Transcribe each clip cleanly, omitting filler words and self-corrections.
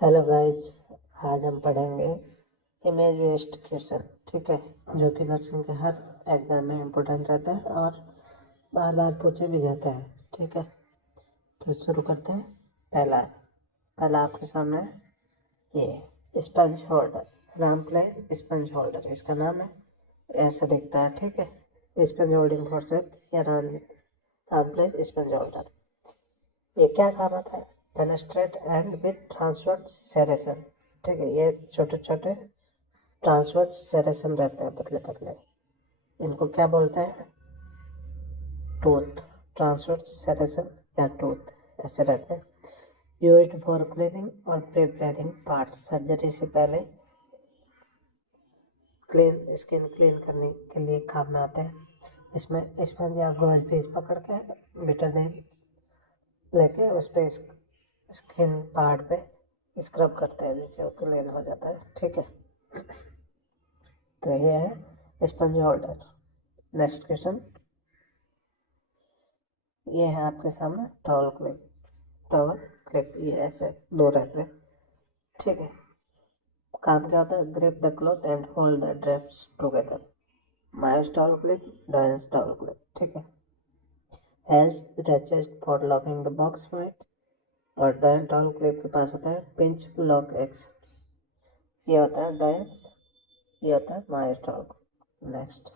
Hello guys. आज हम पढ़ेंगे इमेज बेस्ड क्वेश्चन। ठीक है, जो कि नर्सिंग के हर एग्जाम में इम्पोर्टेंट रहता है और बार बार पूछे भी जाते हैं। ठीक है, तो शुरू करते हैं। पहला पहला आपके सामने ये sponge holder, Ram place sponge holder इसका नाम है। ऐसा दिखता है। ठीक है, स्पंज होल्डिंग फॉरसेप या राम प्लेस स्पंज होल्डर। ये क्या काम आता है? Penetrate and with transverse serration. ठीक है, ये छोटे छोटे ट्रांसवर्स सेरेशन रहते हैं, पतले पतले। इनको क्या बोलते हैं? टूथ। ट्रांसवर्स सेरेशन या टूथ ऐसे रहते हैं। यूज्ड फॉर क्लीनिंग और प्रिपेयरिंग पार्ट्स। सर्जरी से पहले स्किन क्लीन करने के लिए काम में आते हैं। इसमें स्पंज या गॉज पीस पकड़ के बिटरनेल लेके उस पर स्किन पार्ट पे स्क्रब करते हैं, जिससे वो क्लीन हो जाता है। ठीक है, तो ये है स्पंज होल्डर। नेक्स्ट क्वेश्चन, ये है आपके सामने टॉवल क्लिप। टॉवल क्लिप ये ऐसे दो रहते हैं। ठीक है, काम क्या होता है? Grip the cloth and hold the drapes together. Mice towel clip, dice towel clip. ठीक है, has ratchets for locking the box point. और डायन टॉवल क्लिप के पास होता है पिंच लॉक एक्स। ये होता है डायस, ये होता है माइस टॉवल। नेक्स्ट,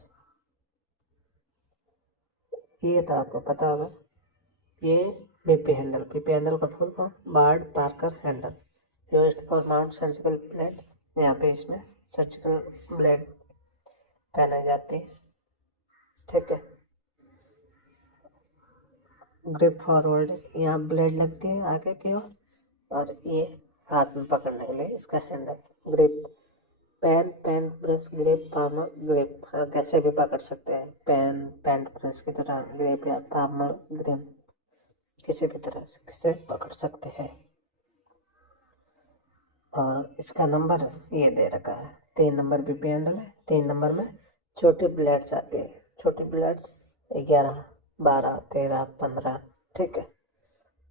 ये तो आपको पता होगा। ये बीपी हैंडल। बीपी हैंडल का full form Bard Parker handle, used for mount surgical blade. यहाँ पे इसमें सर्जिकल ब्लेड पहनाई जाती है। ठीक है, ग्रिप फॉरवर्ड, यहाँ ब्लेड लगती है आगे की ओर और ये हाथ में पकड़ने के लिए इसका handle. Grip, pen brush grip, palmar grip. हाँ, कैसे भी पकड़ सकते हैं, पेन ब्रश की तरह ग्रिप या पामर ग्रिप किसी भी तरह से पकड़ सकते हैं। और इसका नंबर ये दे रखा है, 3 नंबर बीपी हैंडल है। 3 नंबर में छोटी ब्लेड्स आती है। छोटी ब्लेड्स 11, 12, 13, 15। ठीक है,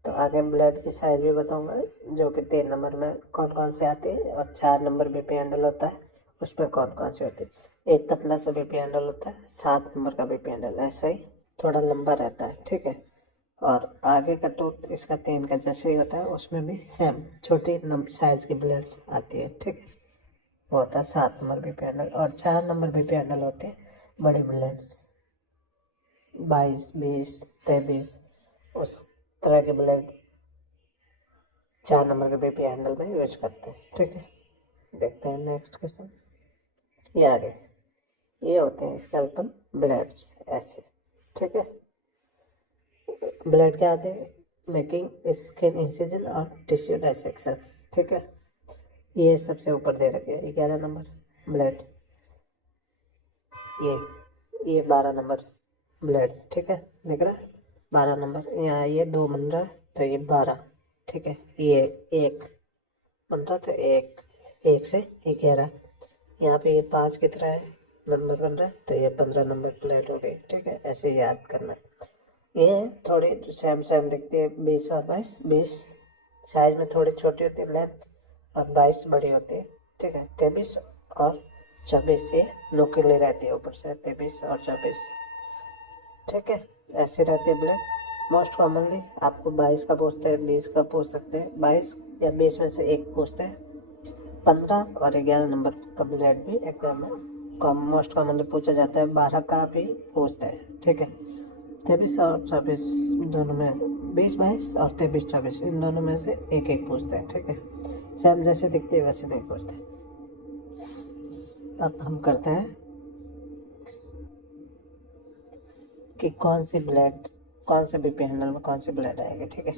तो आगे ब्लेड की साइज भी बताऊंगा, जो कि 3 नंबर में कौन कौन से आती है और 4 नंबर बीपी हैंडल होता है उसमें कौन कौन सी होती है। एक पतला सा बीपी हैंडल होता है, 7 नंबर का बीपी हैंडल ऐसा ही थोड़ा लंबा रहता है। ठीक है, और आगे का टूथ इसका 3 का जैसे ही होता है, उसमें भी सेम छोटी साइज की ब्लेड्स आती है। ठीक है, वो होता है 7 नंबर बीपी हैंडल। और 4 नंबर बीपी हैंडल होते हैं बड़ी ब्लेड्स, 22, 20, 23 उस तरह के ब्लेड 4 नंबर के बीपी हैंडल में यूज करते हैं। ठीक है, देखते हैं नेक्स्ट क्वेश्चन। ये आगे ये होते हैं स्कैल्पल ब्लेड्स ऐसे। ठीक है, ब्लेड क्या आते हैं? मेकिंग स्किन इंसिजन और टिश्यू डाइसेक्शन। ठीक है, ये सबसे ऊपर दे रखे हैं 11 नंबर ब्लेड। ये 12 नंबर ब्लेड। ठीक है, दिख रहा है 12 नंबर। यहाँ ये 2 बन रहा है तो ये 12। ठीक है, ये 1 बन रहा तो एक से 11। यहाँ पे ये 5 की तरह है नंबर बन रहा है तो ये 15 नंबर प्लेट हो गई। ठीक है, ऐसे याद करना है। ये थोड़ी सेम सेम दिखती है, 20 और 22। 20 साइज में थोड़ी छोटी होती है लेंथ, और 22 बड़ी होती है। ठीक है, 23 और 24 ये नुकीली रहती है ऊपर से, 23 और 24। ठीक है, ऐसे रहती है ब्लेड। मोस्ट कॉमनली आपको 22 का पूछते हैं, 20 का पूछ सकते हैं, 22 या 20 में से एक पूछते हैं। 15 और 11 नंबर का ब्लेड भी एग्जाम में मोस्ट कॉमनली पूछा जाता है। 12 का भी पूछते हैं। ठीक है, 23 और 24 दोनों में, 20, 22 और 23, 24 इन दोनों में से एक एक पूछते हैं। ठीक है, सेम जैसे दिखती है वैसे नहीं पूछते। अब हम करते हैं कि कौन सी ब्लेड, कौन से बीपी हैंडल में कौन सी ब्लेड आएगी। ठीक है,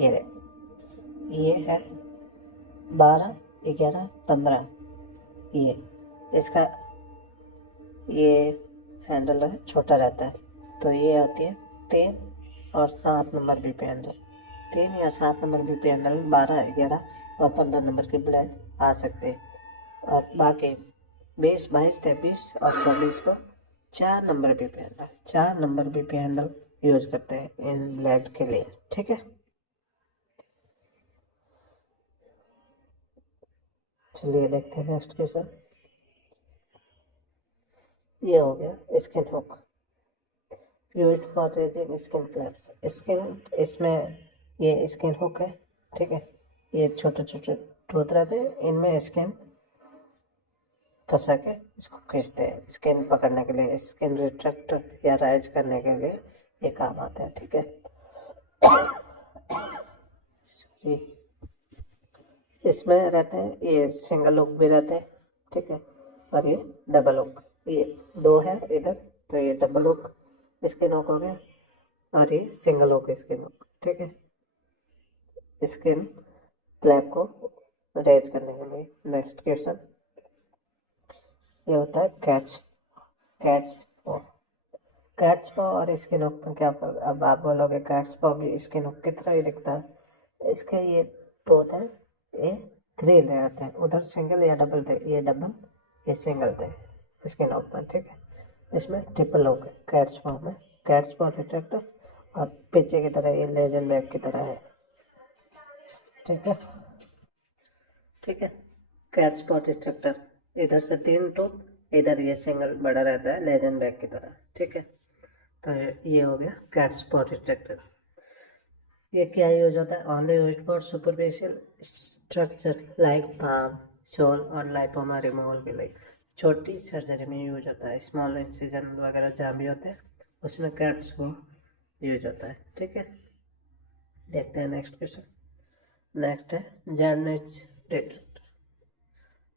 ये है 12, 11, 15। ये इसका ये हैंडल है, छोटा रहता है तो ये होती है 3 और 7 नंबर बीपी हैंडल। 3 या 7 नंबर बीपी हैंडल 12, 11 और 15 नंबर की ब्लेड आ सकते हैं। और बाकी 20, 22, 23 और 24 को 4 number BP handle, 4 number BP handle use करते हैं इन ब्लेड के लिए। ठीक है, चलिए देखते हैं नेक्स्ट क्वेश्चन। ये हो गया skin hook use for raising skin flaps. Skin इसमें ये स्किन हुक है, ठीक है। ये छोटे छोटे टूथ रहते हैं, इनमें स्किन फंसा के इसको खींचते हैं स्किन पकड़ने के लिए, स्किन रिट्रैक्ट या राइज करने के लिए ये काम आता है, ठीक है। सॉरी, इसमें रहते हैं ये सिंगल हुक भी रहते हैं, ठीक है, और ये डबल हुक। ये दो है इधर, तो ये डबल हुक स्किन हुक हो गया और ये सिंगल हुक स्किन हुक, ठीक है, स्किन क्लैप को रेज करने के लिए। नेक्स्ट क्वेश्चन ये होता है कैट्स पॉ। कैट्स पॉ और स्किन हुक में क्या फर्क? अब आप बोलोगे कैट्स पॉ भी स्किन हुक की तरह ही दिखता है। इसके ये टोथ है, ये 3 लेयर थे, उधर सिंगल या डबल थे, ये डबल ये सिंगल थे स्किन हुक में, ठीक है। इसमें ट्रिपल हुक है कैट्स पॉ में। कैट्स पॉ रिट्रैक्टर और पीछे की तरह ये लेजर बैग की तरह है, ठीक है, ठीक है। कैट स्पॉट रिट्रैक्टर इधर से 3 टूथ, इधर ये सिंगल बड़ा रहता है लेजन बैग की तरह, ठीक है। तो ये हो गया कैट स्पॉट रिट्रैक्टर। ये क्या यूज होता है? Only use for superficial structure like palm sole और लाइपोमा रिमूवल के लिए। छोटी सर्जरी में यूज होता है, स्मॉल इंसिजन वगैरह जहाँ भी होते हैं उसमें कैट्स को यूज होता है, ठीक है। देखते हैं नेक्स्ट क्वेश्चन। नेक्स्ट है जर्नेज रिट्रैक्टर।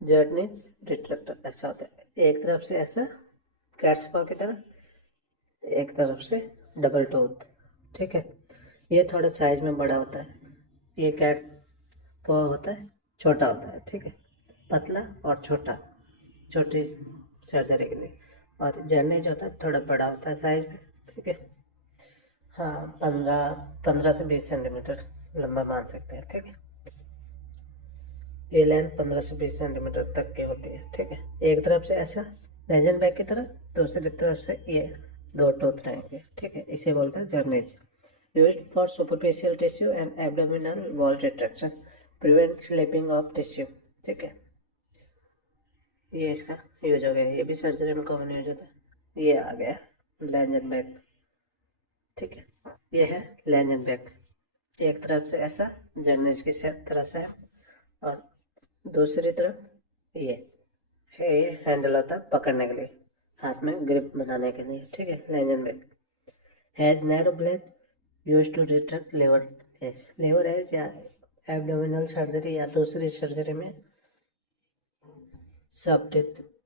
जर्नीज रिट्रैक्टर ऐसा होता है, एक तरफ से ऐसा कैट्स पॉ की तरह, एक तरफ से डबल टूथ, ठीक है। ये थोड़ा साइज में बड़ा होता है, ये कैट पॉ होता है छोटा होता है, ठीक है, पतला और छोटा, छोटी सर्जरी के लिए। और जर्नीज होता है थोड़ा बड़ा होता है साइज में, ठीक है। हाँ, 15 से 20 सेंटीमीटर लंबा मान सकते हैं, ठीक है। ये लेंथ 15 से 20 सेंटीमीटर तक की होती है, ठीक है। एक तरफ से ऐसा लेजन बैग की तरह, दूसरी तरफ से ये 2 टूथ रहेंगे, ठीक है। इसे बोलते हैं जर्नेज। Used for superficial tissue and abdominal wall retraction, prevent slipping of tissue, ठीक है। ये इसका यूज हो गया, ये भी सर्जरी में कॉमन यूज होता है। ये आ गया लेजन बैग, ठीक है। ये है लेजन बैग, एक तरफ से ऐसा जर्नेज की तरह से है और दूसरी तरफ ये है, ये हैंडल होता है पकड़ने के लिए, हाथ में ग्रिप बनाने के लिए, ठीक है। Langenbeck has narrow blade use to retract liver edge या एब्डोमिनल सर्जरी या दूसरी सर्जरी में सब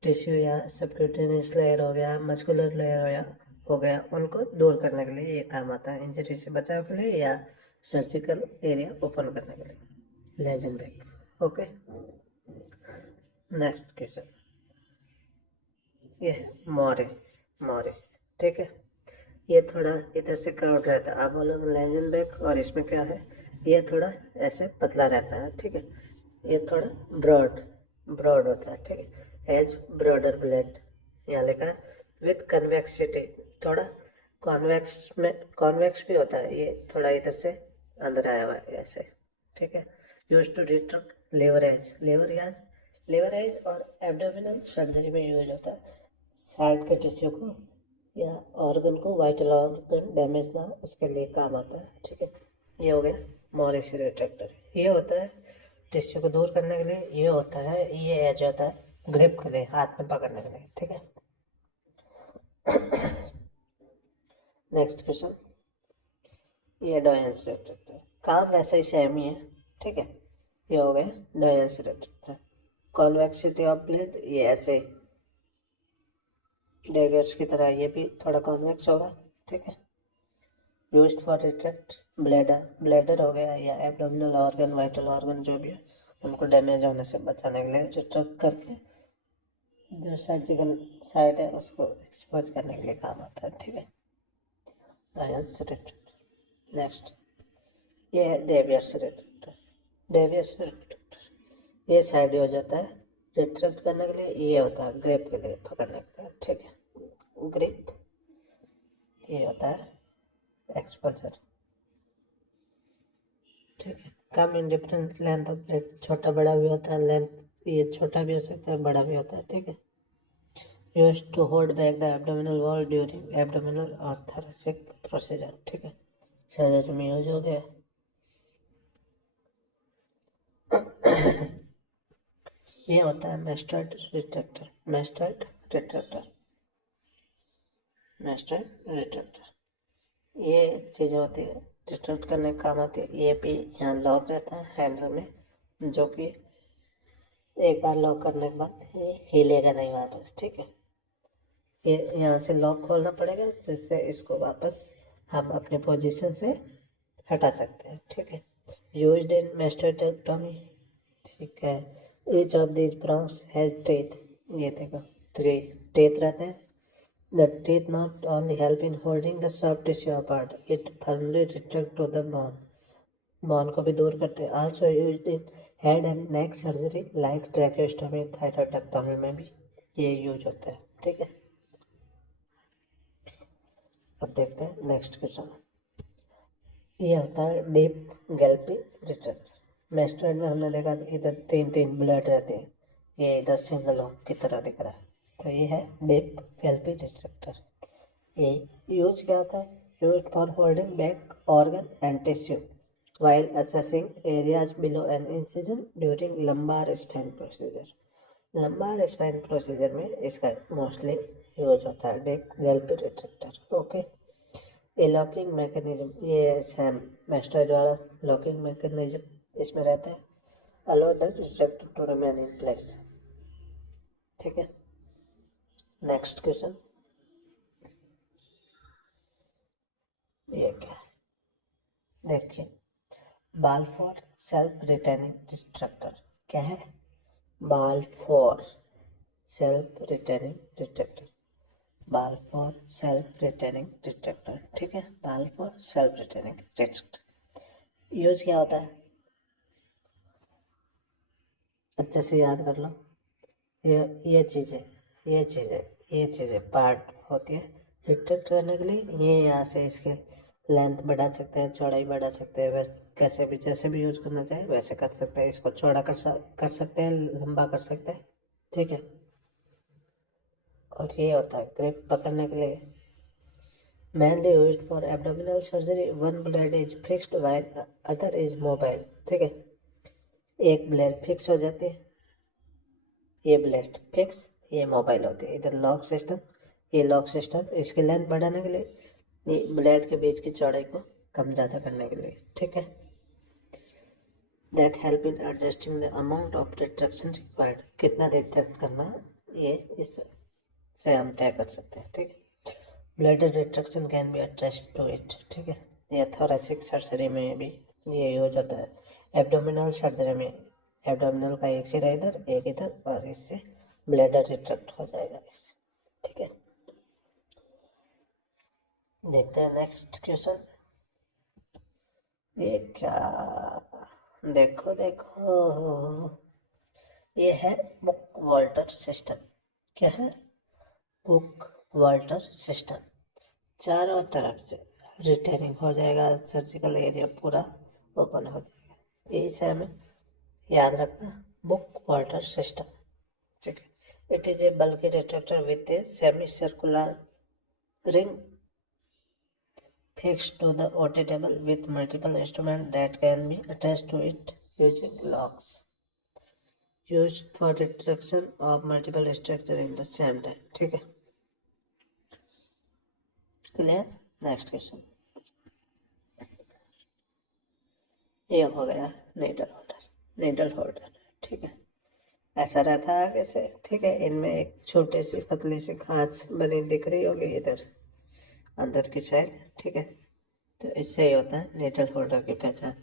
टिश्यू या सबक्यूटेनियस लेयर हो गया, मस्कुलर लेयर हो गया, उनको दूर करने के लिए ये काम आता है, इंजरी से बचाव के लिए या सर्जिकल एरिया ओपन करने के लिए। Langenbeck, okay. Next question ये है मॉरिस, ठीक है। ये थोड़ा इधर से कर्व रहता है, आप बोलोगे लेजन बैग, और इसमें क्या है, ये थोड़ा ऐसे पतला रहता है, ठीक है। ये थोड़ा ब्रॉड होता है, ठीक है। एज ब्रॉडर ब्लेड, यहाँ लिखा है विथ कन्वेक्सिटी, थोड़ा कॉन्वेक्स भी होता है, ये थोड़ा इधर से अंदर आया हुआ है ऐसे, ठीक है। Use to retract liver edge और एब्डोमिनल सर्जरी में यूज होता है, साइड के टिश्यू को या ऑर्गन को, वाइटल ऑर्गन डैमेज ना उसके लिए काम आता है, ठीक है। ये हो गया मॉरिस रिट्रैक्टर। ये होता है टिश्यू को दूर करने के लिए, ये होता है, ये एज होता है ग्रिप के लिए, हाथ में पकड़ने के लिए, ठीक है। नेक्स्ट क्वेश्चन ये डोयंस रिट्रैक्टर, काम वैसे ही सेम ही है, ठीक है। ये हो गया डोयंस रिट्रैक्टर। कॉन्वेक्सिटी ऑफ ब्लेड, ये ऐसे डेवियर्स की तरह ये भी थोड़ा कॉन्वेक्स होगा, ठीक है। यूज्ड फॉर रिट्रैक्ट ब्लैडर हो गया या एब्डोमिनल ऑर्गन, वाइटल ऑर्गन जो भी है, उनको डैमेज होने से बचाने के लिए रिट्रैक्ट करके जो सर्जिकल साइड है उसको एक्सपोज करने के लिए काम आता है, ठीक है। नेक्स्ट ये है डेवियस रिट्रैक्टर। ये साइड हो जाता है रिट्रैक्ट करने के लिए, ये होता है ग्रिप के लिए, पकड़ने के लिए, ठीक है। ग्रिप, ये होता है एक्सपोजर, ठीक है। Come in different length of blade, छोटा बड़ा भी होता है लेंथ ये छोटा भी हो सकता है, बड़ा भी होता है, ठीक है। Use to hold back the abdominal wall during abdominal और थोरेसिक प्रोसीजर, ठीक है, सर्जरी में यूज हो गया। ये होता है मेस्टर्ड रिट्रैक्टर, मेस्टर्ड रिट्रैक्टर, मेस्टर्ड रिट्रैक्टर। ये चीज़ होती है रिट्रैक्ट करने का काम आती है। ये भी यहाँ लॉक रहता है हैंडल में, जो कि एक बार लॉक करने के बाद ये हिलेगा नहीं वापस, ठीक है। ये यहाँ से लॉक खोलना पड़ेगा, जिससे इसको वापस हम अपने पोजीशन से हटा सकते हैं, ठीक है। यूज्ड इन मेस्टेक्टोमी, ठीक है। Each of these prongs has teeth, ये देखो 3 टीथ रहते हैं। The teeth not only help in holding the soft tissue apart, it firmly retract to the bone. Bone को भी दूर करते हैं। Also used in head and neck surgery like tracheostomy, thyroidectomy में भी ये यूज होता है, ठीक है। अब देखते हैं नेक्स्ट क्वेश्चन। ये होता है डीप गैल्पी रिट्रैक्टर। मेस्टर्ड में हमने देखा इधर 3 ब्लेड रहते हैं, ये इधर सिंगल हुक की तरह दिख रहा है, तो ये है डीप गैल्पी रिट्रैक्टर। ये यूज क्या होता है? Use for holding back organ and tissue while assessing areas below an incision during lumbar spine procedure. lumbar spine procedure में इसका मोस्टली यूज होता है डीप गैल्पी रिट्रैक्टर, ओके। ये लॉकिंग मैकेनिज्म, ये सैम मेस्टर्ड वाला लॉकिंग मैकेनिज्म इसमें रहता है, allow the retractor to remain in place, ठीक है। नेक्स्ट क्वेश्चन, ये क्या है देखिए, बाल फॉर सेल्फ रिटेनिंग रिट्रैक्टर क्या है? बाल फॉर सेल्फ रिटेनिंग रिट्रैक्टर, बाल फॉर सेल्फ रिटेनिंग रिट्रैक्टर, ठीक है। बाल for self retaining retractor use क्या होता है? अच्छे से याद कर लो। ये चीज़ें पार्ट होती है रिट्रैक्ट करने के लिए। ये यहाँ से इसके लेंथ बढ़ा सकते हैं, चौड़ाई बढ़ा सकते हैं, वैसे कैसे भी जैसे भी यूज करना चाहे वैसे कर सकते हैं। इसको चौड़ा कर सकते हैं, लंबा कर सकते हैं, ठीक है। और ये होता है ग्रिप पकड़ने के लिए, mainly used for abdominal surgery. One blade is fixed while other is mobile, ठीक है। एक ब्लेड फिक्स हो जाती है, ये ब्लेड फिक्स, ये मोबाइल होती है। इधर लॉक सिस्टम, ये लॉक सिस्टम इसकी लेंथ बढ़ाने के लिए, ये ब्लेड के बीच की चौड़ाई को कम ज़्यादा करने के लिए, ठीक है। That help in adjusting the amount of retraction required, कितना रिट्रैक्ट करना ये इससे हम तय कर सकते हैं, ठीक है। Bladder retraction can be attached to it, ठीक है। ये थोरेसिक सर्जरी में भी ये यूज होता है। एब्डोमिनल सर्जरी में एब्डोमिनल का एक सिरा इधर एक इधर, और इससे ब्लैडर रिट्रैक्ट हो जाएगा इससे, ठीक है। देखते हैं नेक्स्ट क्वेश्चन। ये क्या, देखो ये है बुक वॉल्टर सिस्टम। क्या है? Book Walter system. चारों तरफ से रिटेनिंग हो जाएगा, सर्जिकल एरिया पूरा ओपन हो जाएगा। इसे हमें याद रखना, बुक वॉल्टर सिस्टम, ठीक है। It is a bulky retractor with a semi circular ring fixed to the OT table with multiple instruments that can be attached to it using locks. Used for retraction of multiple structure in the same time, ठीक है। Clear? Next question, ये हो गया needle holder, ठीक है। ऐसा रहता है आगे से, ठीक है। इनमें एक छोटी सी पतली सी खांच बनी दिख रही होगी इधर अंदर की साइड, ठीक है। तो इससे ही होता है नीडल होल्डर की पहचान।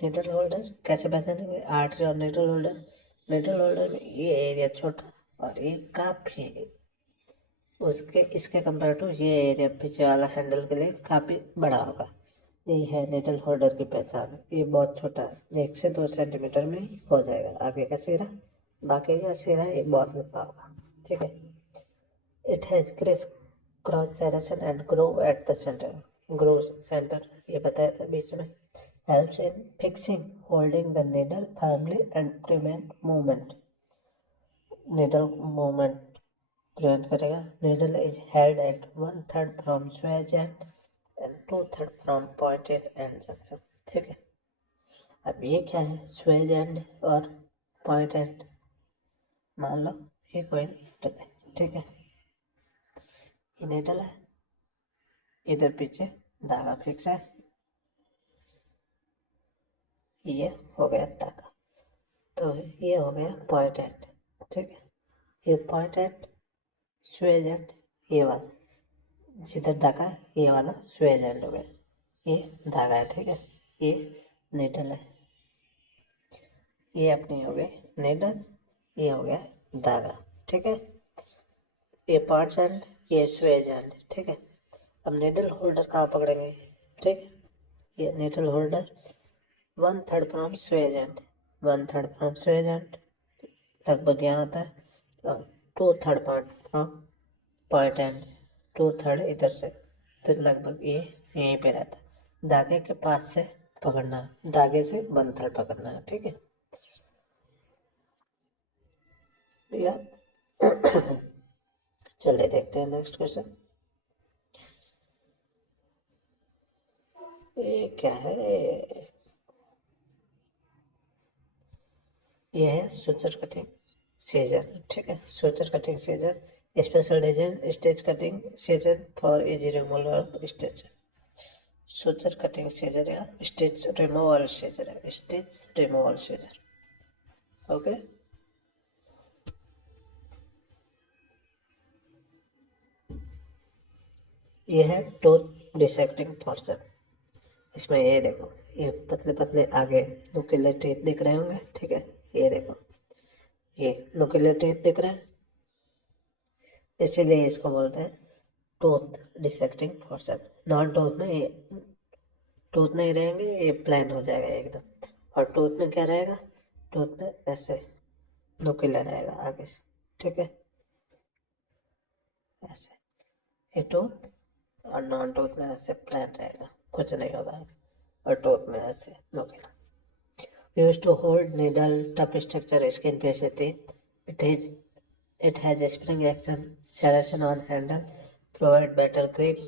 नीडल होल्डर कैसे पहचानेंगे? आर्टरी और नीडल होल्डर में ये एरिया छोटा और ये काफ़ी, उसके इसके कंपेयर टू ये एरिया पीछे वाला हैंडल के लिए काफ़ी बड़ा होगा। यही है नीडल होल्डर की पहचान। ये बहुत छोटा है, 1 से 2 सेंटीमीटर में ही हो जाएगा आगे का सिरा, बाकी का सिरा ये बहुत लंबा होगा, ठीक है। It has criss cross serration and groove at the centre, groove centre ये बताया था बीच में। helps in fixing, holding the needle firmly and prevent movement. Needle movement prevent करेगा। Needle is held at 1/3 from swage end 2/3 from pointed end junction. ठीक है, अब ये क्या है, स्वेज एंड और पॉइंट एंड। मान लो ये कोई नीडल है, ठीक है, ये नीडल है, इधर पीछे धागा फिक्स है, ये हो गया धागा, तो ये हो गया पॉइंट एंड। ठीक है, ये पॉइंट एंड, स्वेज एंड, ये वाला जिधर धागा ये वाला स्वेज एंड हो गया, ये धागा है। ठीक है, ये नीडल है, ये अपनी हो गई नीडल, ये हो गया धागा। ठीक है, ये पॉइंट एंड, ये स्वेज एंड। ठीक है, अब नीडल होल्डर कहाँ पकड़ेंगे। ठीक है, ये needle holder 1/3 from swage and, 1/3 from swage and लगभग यहाँ आता है, और 2/3 पॉइंट फ्रॉम पॉइंट एंड, 2/3 इधर से, तो लगभग ये यहीं पे रहता है। धागे के पास से पकड़ना है, धागे से 1/3 पकड़ना है। ठीक है, याद चलिए देखते हैं नेक्स्ट क्वेश्चन। ये क्या है, ये है सुचर कटिंग सीजर। ठीक है, suture cutting scissor, special design stitch cutting scissor for easy removal of stitch. Suture cutting scissor या स्टेज रिमूवल सीजर है, स्टेज रिमूवल सीजर। ओके, ये है टूथ डिसेक्टिंग फॉर्सर। इसमें ये देखो, ये पतले पतले आगे नुकीले टीथ दिख रहे होंगे। ठीक है, ये देखो, ये नुकीले टीथ दिख रहे हैं, इसीलिए इसको बोलते हैं टूथ डिसेक्टिंग फॉर्सर। नॉन टूथ में ये टूथ नहीं रहेंगे, ये प्लान हो जाएगा एकदम, और टूथ में क्या रहेगा, टूथ में ऐसे नुकीला रहेगा आगे से। ठीक है, ऐसे ये टूथ, और नॉन टूथ में ऐसे प्लान रहेगा, कुछ नहीं होगा, और टूथ में ऐसे नुकीला। Used to hold needle tough structure skin face teeth. It has a spring action, serration on handle, provide better grip,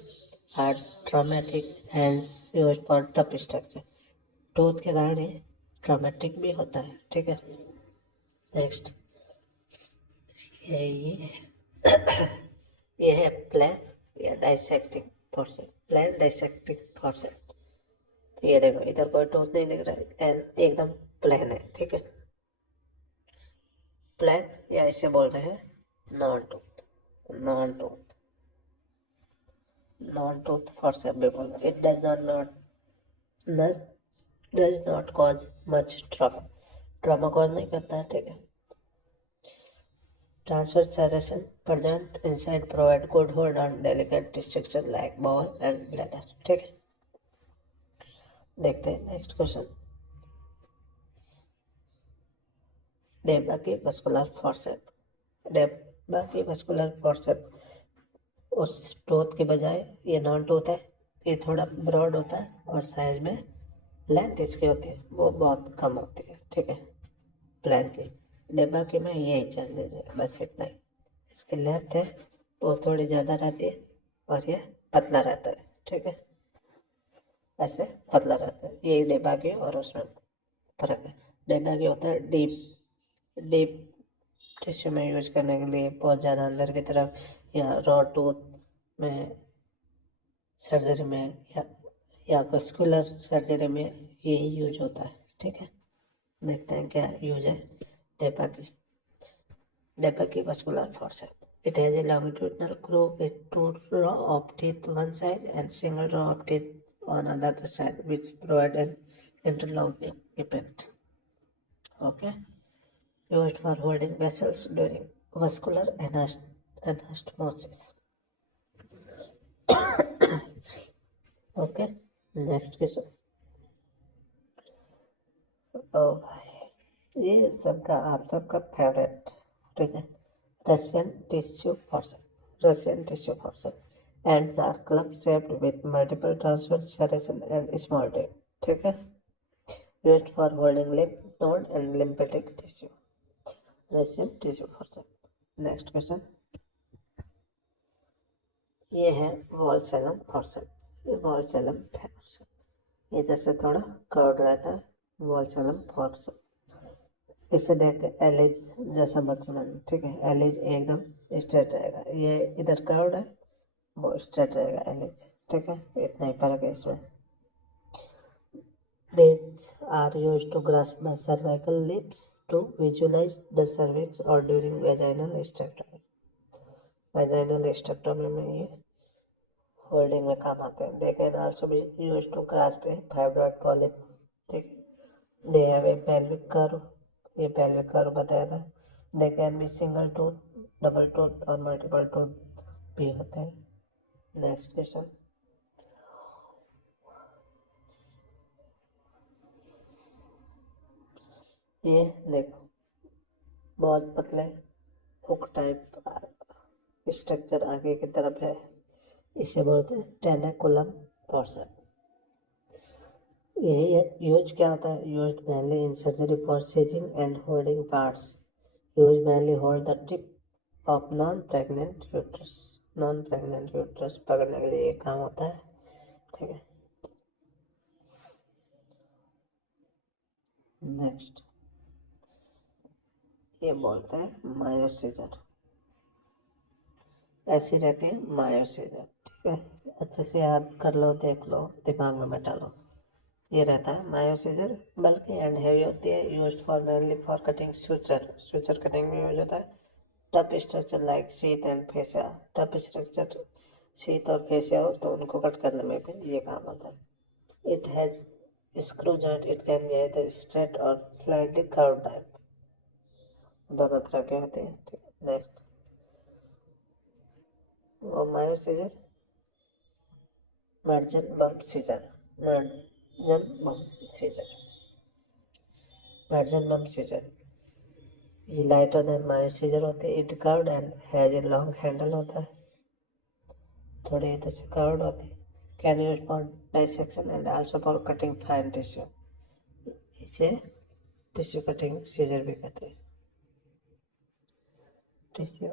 hard traumatic, hence used for tough structure. Tooth के कारण ये ट्रॉमेटिक भी होता है। ठीक है, नेक्स्ट ये है प्लान या dissecting forcep, plain dissecting forcep. ये देखो, इधर कोई टूथ नहीं दिख रहा है एंड एकदम प्लेन है। ठीक है, प्लेन या इसे बोलते हैं non tooth, non tooth, non tooth forcep भी बोलते हैं। It does not cause much trauma, trauma cause नहीं करता है। ठीक है, transfer serration present inside provide good hold on delicate structure like bowel and bladder. ठीक है, देखते हैं नेक्स्ट क्वेश्चन। डेबा की मस्कुलर फॉर्सेप, डेबा की मस्कुलर फॉर्सेप उस टूथ के बजाय, ये नॉन टूथ है, ये थोड़ा ब्रॉड होता है, और साइज में लेंथ इसकी होती है वो बहुत कम होती है। ठीक है, प्लान की, डेबा की में यही चेंजेज है, बस इतना ही। इसकी लेंथ है वो थोड़ी ज़्यादा रहती है, और ये पतला रहता है। ठीक है, ऐसे पतला रहता है, ये डेबा की और उसमें फर्क है। डेबा की होता है डीप टिश्यू में यूज करने के लिए, बहुत ज़्यादा अंदर की तरफ, या रॉ टूथ में सर्जरी में, या वस्कुलर सर्जरी में ये यूज होता है। ठीक है, देखते हैं क्या यूज है डेपा की vascular forceps. It has a longitudinal groove with 2 rows of teeth one side and single row of teeth on other side, which provide an interlocking effect. Okay, used for holding vessels during vascular anastomosis. Okay, next question. ओ भाई, ये सबका आप सबका favourite. ठीक है, Russian tissue forceps, Russian tissue forceps ends are club shaped with multiple transverse serration and small tip. ठीक है, used for holding lymph node and lymphatic tissue. रेसिम tissue forceps. Next question, ये है वॉल्सैलम फॉर्सेप्स। ये वॉल्सैलम forceps इधर से थोड़ा curve रहता है, वॉल्सैलम फॉर्सेप्स। इससे देख के एलिज जैसा मत समझना, ठीक है। एलिज एकदम स्ट्रेट रहेगा, ये इधर कर्व है, वो स्ट्रेट रहेगा एलिज, ठीक है। इतना ही फर्क है इसमें। These are used to grasp the cervical lips to visualize the cervix or during vaginal hysterectomy. Vaginal hysterectomy में ये होल्डिंग में काम आते हैं। They can also be used to grasp a fibroid polyp. ठीक, they have a pelvic curve. ये pelvic curve बताया था। They can be single tooth, double tooth और multiple tooth भी होते हैं। Next question, ये देखो बहुत पतले हुक टाइप स्ट्रक्चर आगे की तरफ है, इसे बोलते हैं टेनाकुलम फॉर्सेप्स। यही यूज क्या होता है? Use mainly in surgery for seizing and holding parts. Use mainly hold the tip of non-pregnant uterus. Non-pregnant uterus पकड़ने के लिए ये काम होता है, ठीक है। नेक्स्ट, ये बोलते हैं मायोसीजर। ऐसी रहती है मायोसीजर, ठीक है। अच्छे से याद कर लो, देख लो, दिमाग में बैठा लो। ये रहता है मायोसीजर, बल्कि एंड हैवी होती है, used for mainly for cutting suture. Suture cutting में यूज होता है। Tough structure like sheath and fascia. Tough structure sheath और फेसिया हो तो उनको कट करने में भी ये काम आता है। It has screw joint, it can be either straight और स्लाइटली कर्व टाइप, दोनों तरह के होते हैं, ठीक है। नेक्स्ट, वो मायोसीजर मर्जन बम सीजर। मर्जन बम सीजर, मर्जन बम सीजर ये लाइटर देन मायोसीजर होते हैं। It curved and has a long handle होता है, थोड़े इधर से कर्व्ड होते हैं। Can use for dissection and also for cutting fine tissue. इसे टिश्यू कटिंग सीजर भी कहते हैं। टिश्यू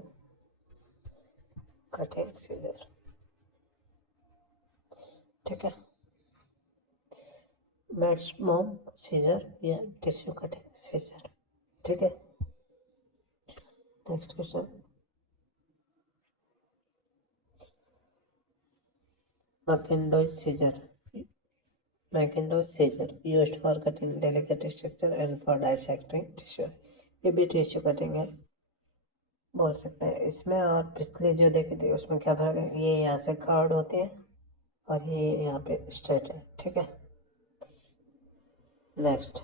कटिंग सीजर, ठीक है। मैक्सिमम सीजर या टिश्यू कटिंग सीजर, ठीक है। Next question, McIntosh scissor. McIntosh scissor used for cutting delicate structure and for dissecting tissue. ये भी टिश्यू कटिंग है, बोल सकते हैं। इसमें और पिछले जो देखी थी उसमें क्या फर्क है? ये यहाँ से कर्व्ड होती है और ये यहाँ पे स्ट्रेट है, ठीक है। Next,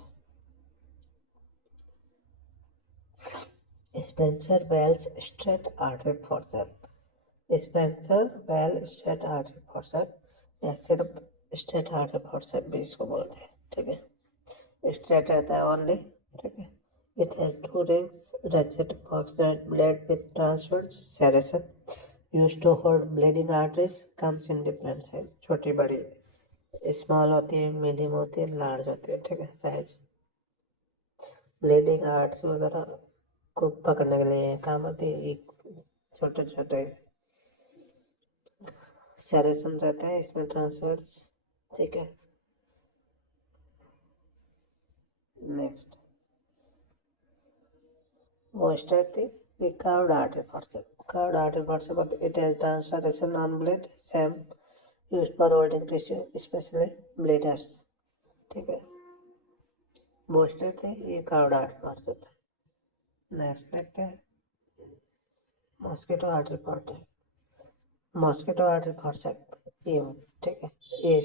Spencer Wells straight artery forceps. Spencer Well straight artery forceps या सिर्फ स्ट्रेट आर्टरी फॉर्सेप्स भी इसको बोलते हैं, ठीक है। स्ट्रेट रहता है ओनली, ठीक है। It has to rings, ratchet box-head blade with transverse serration used to hold bleeding arteries, comes in different size। छोटी बड़ी, स्मॉल होती है, मीडियम होती है, लार्ज होती है, ठीक है, साइज। ब्लीडिंग आर्टरी वगैरह को पकड़ने के लिए काम आती है। छोटे छोटे सेरेशन रहते हैं इसमें, ट्रांसवर्स, ठीक है। नेक्स्ट, वो स्टेट थी the curved artery forceps. Curved artery forceps, it has transversion on blade, same used for holding tissue, especially bleeders, ठीक है। वो स्टेट थी, ये curved artery forceps। नेक्स्ट देखते हैं mosquito artery forceps. Mosquito artery forceps ये, ठीक है, ये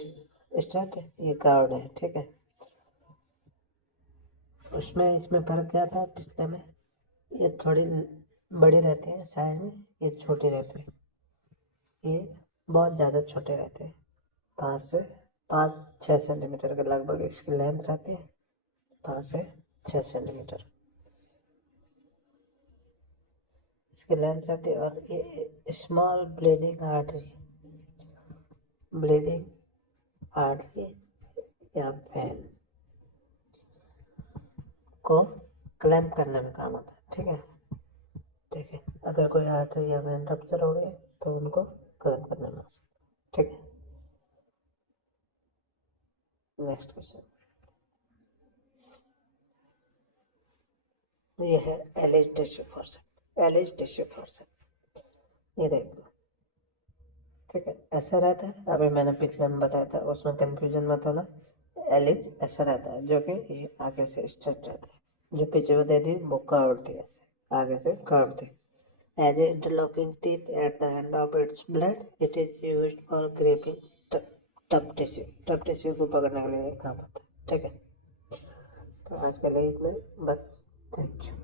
स्टेट है, ये कर्व्ड है, ठीक है। उसमें इसमें फर्क क्या था पिछले में? ये थोड़ी बड़ी रहती है साइज में, ये छोटी रहती है, ये बहुत ज़्यादा छोटे रहते हैं। 5 से 6 सेंटीमीटर के लगभग इसकी लेंथ रहती है, 5 से 6 सेंटीमीटर इसकी लेंथ रहती है। और ये स्मॉल ब्लीडिंग आर्टरी या वेन को क्लैंप करने में काम आता है, ठीक है। देखिए अगर कोई आर्टरी या वेन रप्चर हो गया तो उनको खत्म करने में आसान। ठीक है। नेक्स्ट क्वेश्चन, ये है एलिज टिश्यू फॉर्सेप्ट। एलिज टिश्यू फॉर्सेप्ट ये देख लो, ठीक है। ऐसा रहता है, अभी मैंने पिछले में बताया था, उसमें कंफ्यूजन मत होना। एलिज ऐसा रहता है जो कि ये आगे से स्ट्रेट रहता है, जो पीछे में दे दी वो कर्व थी, आगे से कर्व थी। As a interlocking teeth at the end of its blade, it is used for grabbing tough tissue. Tough tissue को पकड़ने के लिए काम होता है। ठीक है, तो आज के लिए इतना बस। Thank you.